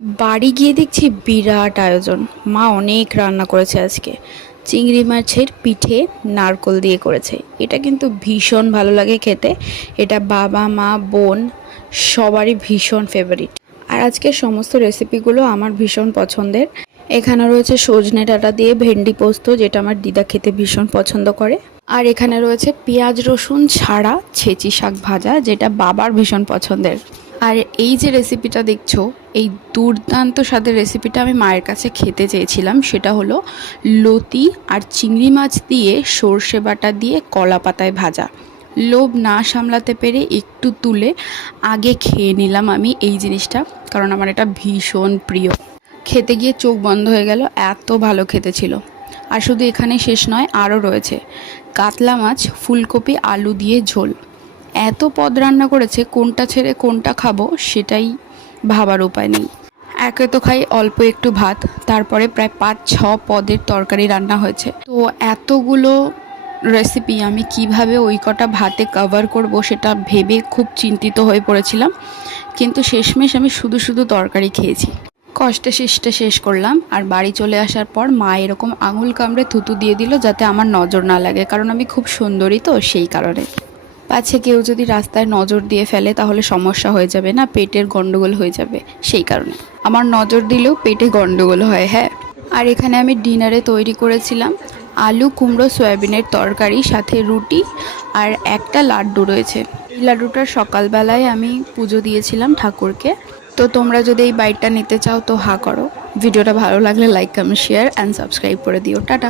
বাড়ি গিয়ে দেখছি বিরাট আয়োজন। মা অনেক রান্না করেছে আজকে। চিংড়ি মাছের পিঠে নারকোল দিয়ে করেছে। এটা কিন্তু ভীষণ ভালো লাগে খেতে। এটা বাবা মা বোন সবারই ভীষণ ফেভারিট। আর আজকের সমস্ত রেসিপিগুলো আমার ভীষণ পছন্দের। এখানে রয়েছে সজনে ডাঁটা দিয়ে ভেন্ডি পোস্ত, যেটা আমার দিদা খেতে ভীষণ পছন্দ করে। আর এখানে রয়েছে পেঁয়াজ রসুন ছাড়া ছেঁচি শাক ভাজা, যেটা বাবার ভীষণ পছন্দের। আর এই যে রেসিপিটা দেখছো, এই দুর্দান্ত স্বাদের রেসিপিটা আমি মায়ের কাছে খেতে চেয়েছিলাম। সেটা হলো লতি আর চিংড়ি মাছ দিয়ে সর্ষে বাটা দিয়ে কলা পাতায় ভাজা। লোভ না সামলাতে পেরে একটু তুলে আগে খেয়ে নিলাম আমি এই জিনিসটা, কারণ আমার এটা ভীষণ প্রিয়। খেতে গিয়ে চোখ বন্ধ হয়ে গেল, এত ভালো খেতে ছিল। আর শুধু এখানে শেষ নয়, আরও রয়েছে কাতলা মাছ ফুলকপি আলু দিয়ে ঝোল। এত পদ রান্না করেছে, কোনটা ছেড়ে কোনটা খাবো সেটাই ভাবার উপায় নেই। একে তো খাই অল্প একটু ভাত, তারপরে প্রায় 5-6 পদের তরকারি রান্না হয়েছে। তো এতগুলো রেসিপি আমি কিভাবে ওই কটা ভাতে কভার করব সেটা ভেবে খুব চিন্তিত হয়ে পড়েছিলাম। কিন্তু শেষমেশ আমি শুধু শুধু তরকারি খেয়েছি। কষ্টে শিষ্টে শেষ করলাম। আর বাড়ি চলে আসার পর মা এরকম আঙুল কামড়ে থুতু দিয়ে দিল, যাতে আমার নজর না লাগে, কারণ আমি খুব সুন্দরী তো সেই কারণে। পাছে কেউ যদি রাস্তায় নজর দিয়ে ফেলে তাহলে সমস্যা হয়ে যাবে না, পেটের গন্ডগোল হয়ে যাবে, সেই কারণে। আমার নজর দিলেও পেটে গন্ডগোল হয়, হ্যাঁ। আর এখানে আমি ডিনারে তৈরি করেছিলাম আলু কুমড়ো সয়াবিনের তরকারি, সাথে রুটি আর একটা লাড্ডু রয়েছে। এই লাড্ডুটা সকালবেলায় আমি পুজো দিয়েছিলাম ঠাকুরকে। তো তোমরা যদি এই বাইটটা নিতে চাও তো হা করো। ভিডিওটা ভালো লাগলে like comment share and subscribe করে দিও। টাটা।